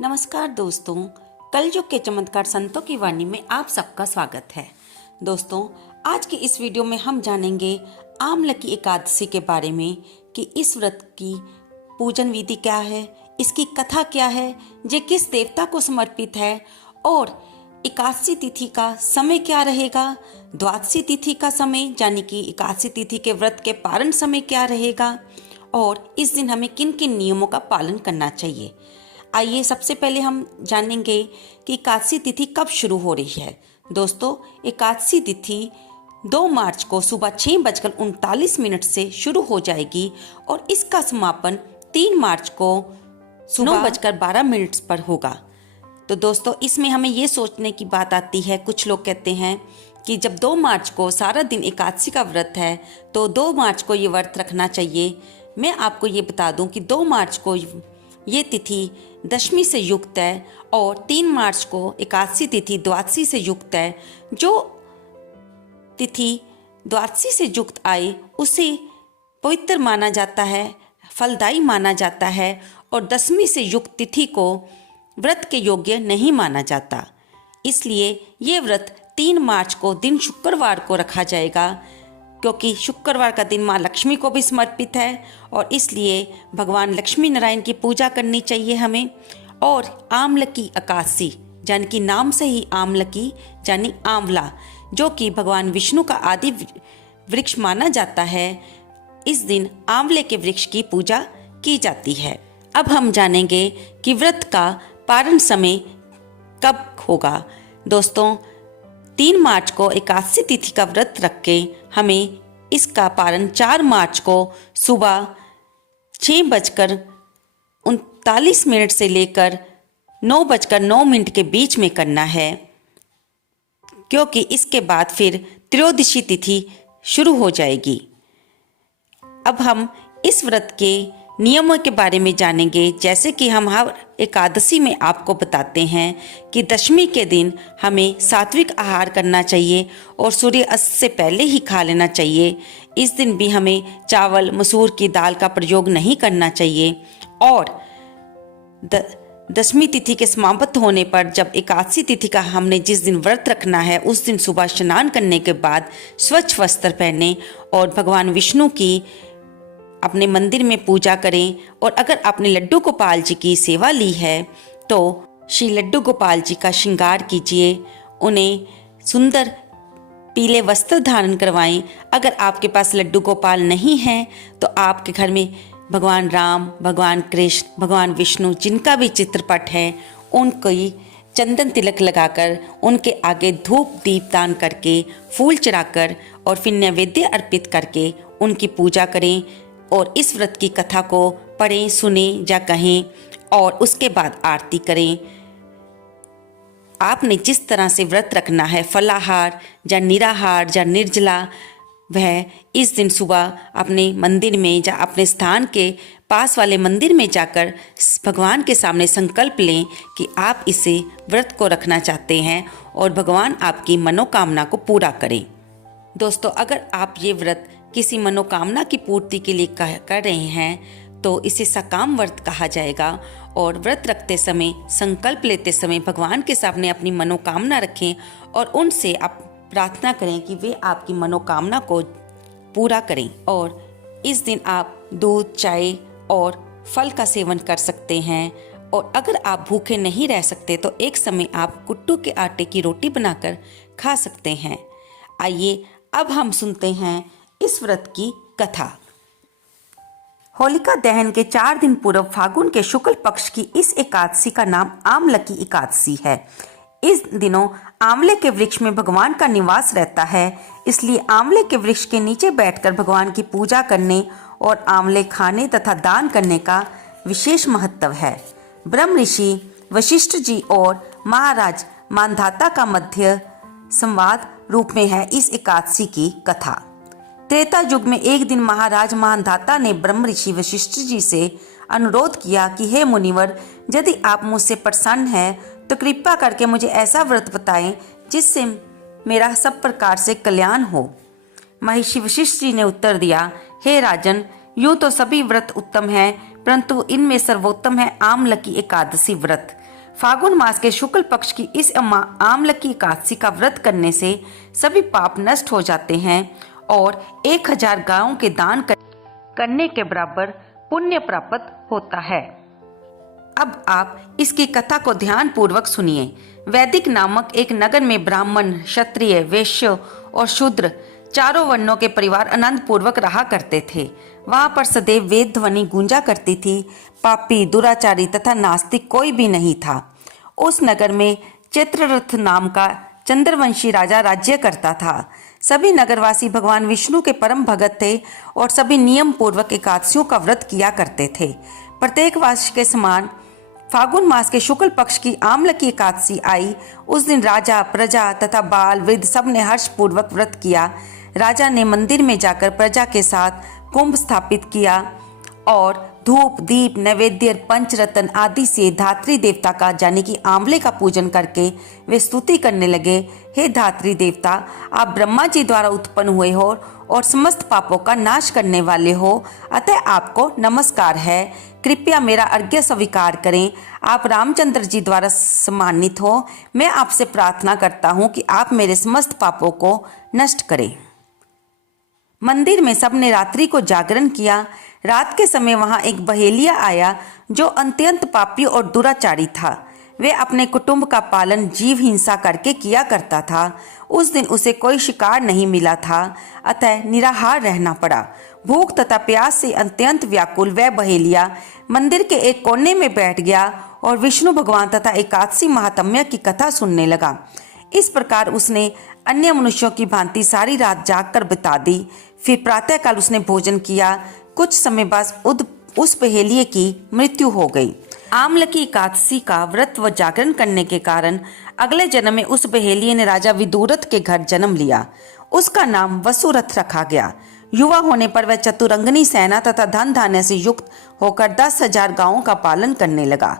नमस्कार दोस्तों, कलयुग के चमत्कार संतों की वाणी में आप सबका स्वागत है। दोस्तों, आज की इस वीडियो में हम जानेंगे आमलकी एकादशी के बारे में कि इस व्रत की पूजन विधि क्या है, इसकी कथा क्या है, ये किस देवता को समर्पित है और एकादशी तिथि का समय क्या रहेगा, द्वादशी तिथि का समय यानी कि एकादशी तिथि के व्रत के पारण समय क्या रहेगा और इस दिन हमें किन किन नियमों का पालन करना चाहिए। आइए सबसे पहले हम जानेंगे कि एकादशी तिथि कब शुरू हो रही है। दोस्तों, एकादशी तिथि 2 मार्च को सुबह 6:39 से शुरू हो जाएगी और इसका समापन 3 मार्च को सुबह 9:12 पर होगा। तो दोस्तों, इसमें हमें ये सोचने की बात आती है, कुछ लोग कहते हैं कि जब 2 मार्च को सारा दिन एकादशी का व्रत है तो 2 मार्च को ये व्रत रखना चाहिए। मैं आपको ये बता दूं कि 2 मार्च को ये तिथि दशमी से युक्त है और 3 मार्च को एकादशी तिथि द्वादशी से युक्त है। जो तिथि द्वादशी से युक्त आए उसे पवित्र माना जाता है, फलदायी माना जाता है और दशमी से युक्त तिथि को व्रत के योग्य नहीं माना जाता। इसलिए ये व्रत 3 मार्च को दिन शुक्रवार को रखा जाएगा, क्योंकि शुक्रवार का दिन माँ लक्ष्मी को भी समर्पित है और इसलिए भगवान लक्ष्मी नारायण की पूजा करनी चाहिए हमें। और आमलकी एकादशी यानी कि नाम से ही आमलकी यानी आंवला, जो कि भगवान विष्णु का आदि वृक्ष माना जाता है, इस दिन आंवले के वृक्ष की पूजा की जाती है। अब हम जानेंगे कि व्रत का पारण समय कब होगा। दोस्तों, 3 मार्च को एकादशी तिथि का व्रत रख के हमें इसका पारण 4 मार्च को सुबह 6:39 से लेकर 9:09 के बीच में करना है, क्योंकि इसके बाद फिर त्रयोदशी तिथि शुरू हो जाएगी। अब हम इस व्रत के नियमों के बारे में जानेंगे। जैसे कि हम हर एकादशी में आपको बताते हैं कि दशमी के दिन हमें सात्विक आहार करना चाहिए और सूर्यास्त से पहले ही खा लेना चाहिए। इस दिन भी हमें चावल मसूर की दाल का प्रयोग नहीं करना चाहिए। और दशमी तिथि के समाप्त होने पर जब एकादशी तिथि का हमने जिस दिन व्रत रखना है उस दिन सुबह स्नान करने के बाद स्वच्छ वस्त्र पहने और भगवान विष्णु की अपने मंदिर में पूजा करें। और अगर आपने लड्डू गोपाल जी की सेवा ली है तो श्री लड्डू गोपाल जी का श्रृंगार कीजिए, उन्हें सुंदर पीले वस्त्र धारण करवाएं। अगर आपके पास लड्डू गोपाल नहीं है तो आपके घर में भगवान राम, भगवान कृष्ण, भगवान विष्णु जिनका भी चित्रपट है उनकी चंदन तिलक लगाकर उनके आगे धूप दीप दान करके फूल चढ़ाकर और फिर नैवेद्य अर्पित करके उनकी पूजा करें और इस व्रत की कथा को पढ़ें, सुनें या कहें और उसके बाद आरती करें। आपने जिस तरह से व्रत रखना है, फलाहार या निराहार या निर्जला, वह इस दिन सुबह अपने मंदिर में या अपने स्थान के पास वाले मंदिर में जाकर भगवान के सामने संकल्प लें कि आप इसे व्रत को रखना चाहते हैं और भगवान आपकी मनोकामना को पूरा करें। दोस्तों, अगर आप ये व्रत किसी मनोकामना की पूर्ति के लिए कर रहे हैं तो इसे सकाम व्रत कहा जाएगा। और व्रत रखते समय, संकल्प लेते समय भगवान के सामने अपनी मनोकामना रखें और उनसे आप प्रार्थना करें कि वे आपकी मनोकामना को पूरा करें। और इस दिन आप दूध, चाय और फल का सेवन कर सकते हैं। और अगर आप भूखे नहीं रह सकते तो एक समय आप कुट्टू के आटे की रोटी बनाकर खा सकते हैं। आइए अब हम सुनते हैं इस व्रत की कथा। होलिका दहन के 4 दिन पूर्व फागुन के शुक्ल पक्ष की इस एकादशी का नाम आमलकी एकादशी है। इस दिनों आंवले के वृक्ष में भगवान का निवास रहता है, इसलिए आंवले के वृक्ष के नीचे बैठकर भगवान की पूजा करने और आंवले खाने तथा दान करने का विशेष महत्व है। ब्रह्म ऋषि वशिष्ठ जी और महाराज मानधाता का मध्य संवाद रूप में है इस एकादशी की कथा। त्रेता युग में एक दिन महाराज मानधाता ने ब्रह्म ऋषि वशिष्ठ जी से अनुरोध किया कि हे मुनिवर, यदि आप मुझसे प्रसन्न हैं तो कृपा करके मुझे ऐसा व्रत बताएं जिससे मेरा सब प्रकार से कल्याण हो। महर्षि वशिष्ठ जी ने उत्तर दिया, हे राजन, यूं तो सभी व्रत उत्तम हैं, परंतु इनमें सर्वोत्तम है आमलकी एकादशी व्रत। फागुन मास के शुक्ल पक्ष की इस आमलकी एकादशी का व्रत करने से सभी पाप नष्ट हो जाते हैं और 1000 गायों के दान करने के बराबर पुण्य प्राप्त होता है। अब आप इसकी कथा को ध्यान पूर्वक सुनिए। वैदिक नामक एक नगर में ब्राह्मण, क्षत्रिय, वैश्य और शूद्र चारों वर्णों के परिवार आनंद पूर्वक रहा करते थे। वहां पर सदैव वेद ध्वनि गूंजा करती थी। पापी, दुराचारी तथा नास्तिक कोई भी नहीं था। उस नगर में चित्ररथ नाम का चंद्रवंशी राजा राज्य करता था। सभी नगरवासी भगवान विष्णु के परम भगत थे और सभी नियम पूर्वक एकादशियों का व्रत किया करते थे। प्रत्येक वर्ष के समान फागुन मास के शुक्ल पक्ष की आमलकी एकादशी आई। उस दिन राजा, प्रजा तथा बाल वृद्ध सब ने हर्ष पूर्वक व्रत किया। राजा ने मंदिर में जाकर प्रजा के साथ कुंभ स्थापित किया और धूप, दीप, नैवेद्य, पंचरत्न आदि से धात्री देवता का यानी कि आंवले का पूजन करके वे स्तुति करने लगे। हे धात्री देवता, आप ब्रह्मा जी द्वारा उत्पन्न हुए हो और समस्त पापों का नाश करने वाले हो, अतः आपको नमस्कार है। कृपया मेरा अर्घ्य स्वीकार करें। आप रामचंद्र जी द्वारा सम्मानित हो। मैं आपसे प्रार्थना करता हूँ कि आप मेरे समस्त पापों को नष्ट करें। मंदिर में सबने रात्रि को जागरण किया। रात के समय वहां एक बहेलिया आया जो अत्यंत पापी और दुराचारी था। वे अपने कुटुंब का पालन जीव हिंसा करके किया करता था। उस दिन उसे कोई शिकार नहीं मिला था, अतः निराहार रहना पड़ा। भूख तथा प्यास से अत्यंत व्याकुल वह बहेलिया मंदिर के एक कोने में बैठ गया और विष्णु भगवान तथा एकादशी महात्म्य की कथा सुनने लगा। इस प्रकार उसने अन्य मनुष्यों की भांति सारी रात जागकर बिता दी। फिर प्रातःकाल उसने भोजन किया। कुछ समय बाद उस बहेलिये की मृत्यु हो गई। आमलकी एकादशी का व्रत व जागरण करने के कारण अगले जन्म में उस बहेलिये ने राजा विदुरथ के घर जन्म लिया। उसका नाम वसुरथ रखा गया। युवा होने पर वह चतुरंगनी सेना तथा धन धान्य से युक्त होकर 10,000 गांवों का पालन करने लगा।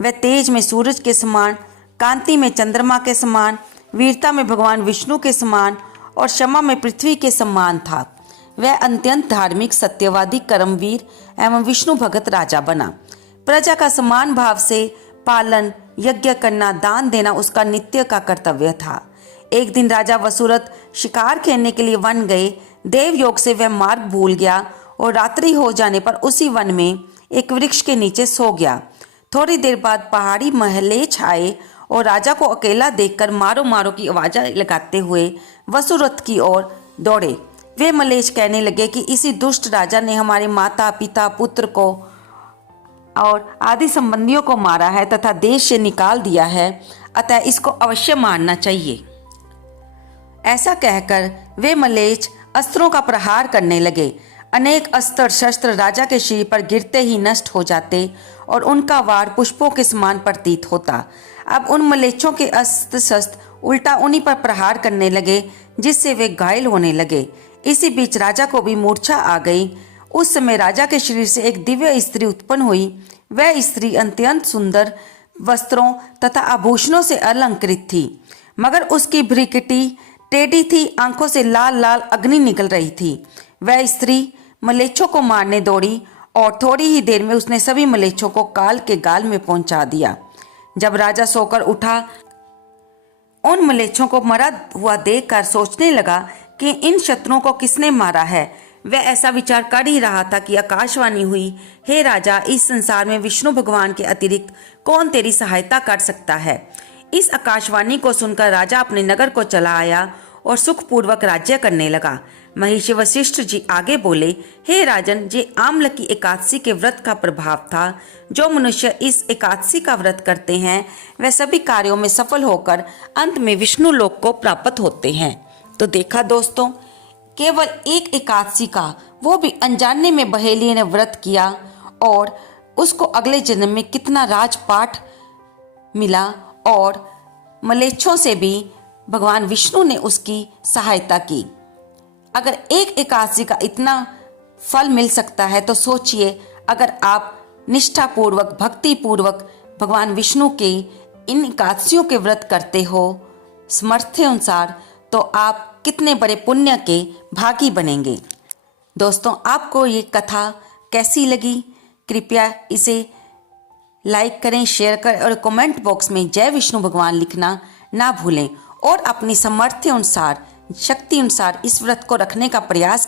वह तेज में सूरज के समान, कांति में चंद्रमा के समान, वीरता में भगवान विष्णु के समान और क्षमा में पृथ्वी के समान था। वह अत्यंत धार्मिक, सत्यवादी, कर्मवीर एवं विष्णु भगत राजा बना। प्रजा का समान भाव से पालन, यज्ञ करना, दान देना उसका नित्य का कर्तव्य था। एक दिन राजा वसुरथ शिकार खेलने के लिए वन गए। देव योग से वह मार्ग भूल गया और रात्रि हो जाने पर उसी वन में एक वृक्ष के नीचे सो गया। थोड़ी देर बाद पहाड़ी महलेच आए और राजा को अकेला देखकर मारो मारो की आवाज़ें लगाते हुए वसुरथ की ओर दौड़े। वे मलेच कहने लगे कि इसी दुष्ट राजा ने हमारे माता, पिता, पुत्र को और आदि संबंधियों को मारा है तथा देश से निकाल दिया है, अतः इसको अवश्य मारना चाहिए। ऐसा कहकर वे मलेच अस्त्रों का प्रहार करने लगे। अनेक अस्त्र शस्त्र राजा के शरीर पर गिरते ही नष्ट हो जाते और उनका वार पुष्पों के समान प्रतीत होता। अब उन मलेच्छों के अस्त्र शस्त्र उल्टा उन्हीं पर प्रहार करने लगे, जिससे वे घायल होने लगे। इसी बीच राजा को भी मूर्छा आ गई। उस समय राजा के शरीर से एक दिव्य स्त्री उत्पन्न हुई। वह स्त्री अत्यंत सुंदर वस्त्रों तथा आभूषणों से अलंकृत थी, मगर उसकी भ्रिकुटी टेढ़ी थी, आंखों से लाल लाल अग्नि निकल रही थी। वह स्त्री मलेच्छों को मारने दौड़ी और थोड़ी ही देर में उसने सभी मलेच्छों को काल के गाल में पहुंचा दिया। जब राजा सोकर उठा, उन मलेच्छों को मरा हुआ देखकर सोचने लगा कि इन शत्रुओं को किसने मारा है। वह ऐसा विचार कर ही रहा था कि आकाशवाणी हुई, हे राजा, इस संसार में विष्णु भगवान के अतिरिक्त कौन तेरी सहायता कर सकता है। इस आकाशवाणी को सुनकर राजा अपने नगर को चला आया और सुखपूर्वक राज्य करने लगा। महर्षि वशिष्ठ जी आगे बोले, हे राजन, ये आमलकी एकादशी के व्रत का प्रभाव था। जो मनुष्य इस एकादशी का व्रत करते हैं वह सभी कार्यों में सफल होकर अंत में विष्णु लोक को प्राप्त होते हैं। तो देखा दोस्तों, केवल एक एकादशी का, वो भी अनजाने में बहेलिये ने व्रत किया और उसको अगले जन्म में कितना राजपाट मिला और मलेच्छों से भी भगवान विष्णु ने उसकी सहायता की। अगर एक एकादशी का इतना फल मिल सकता है तो सोचिए, अगर आप निष्ठापूर्वक, भक्तिपूर्वक भगवान विष्णु के इन एकादशियों के व्रत करते हो समर्थ अनुसार, तो आप कितने बड़े पुण्य के भागी बनेंगे। दोस्तों, आपको ये कथा कैसी लगी? कृपया इसे लाइक करें, शेयर करें और कमेंट बॉक्स में जय विष्णु भगवान लिखना ना भूलें और अपनी सामर्थ्य अनुसार, शक्ति अनुसार इस व्रत को रखने का प्रयास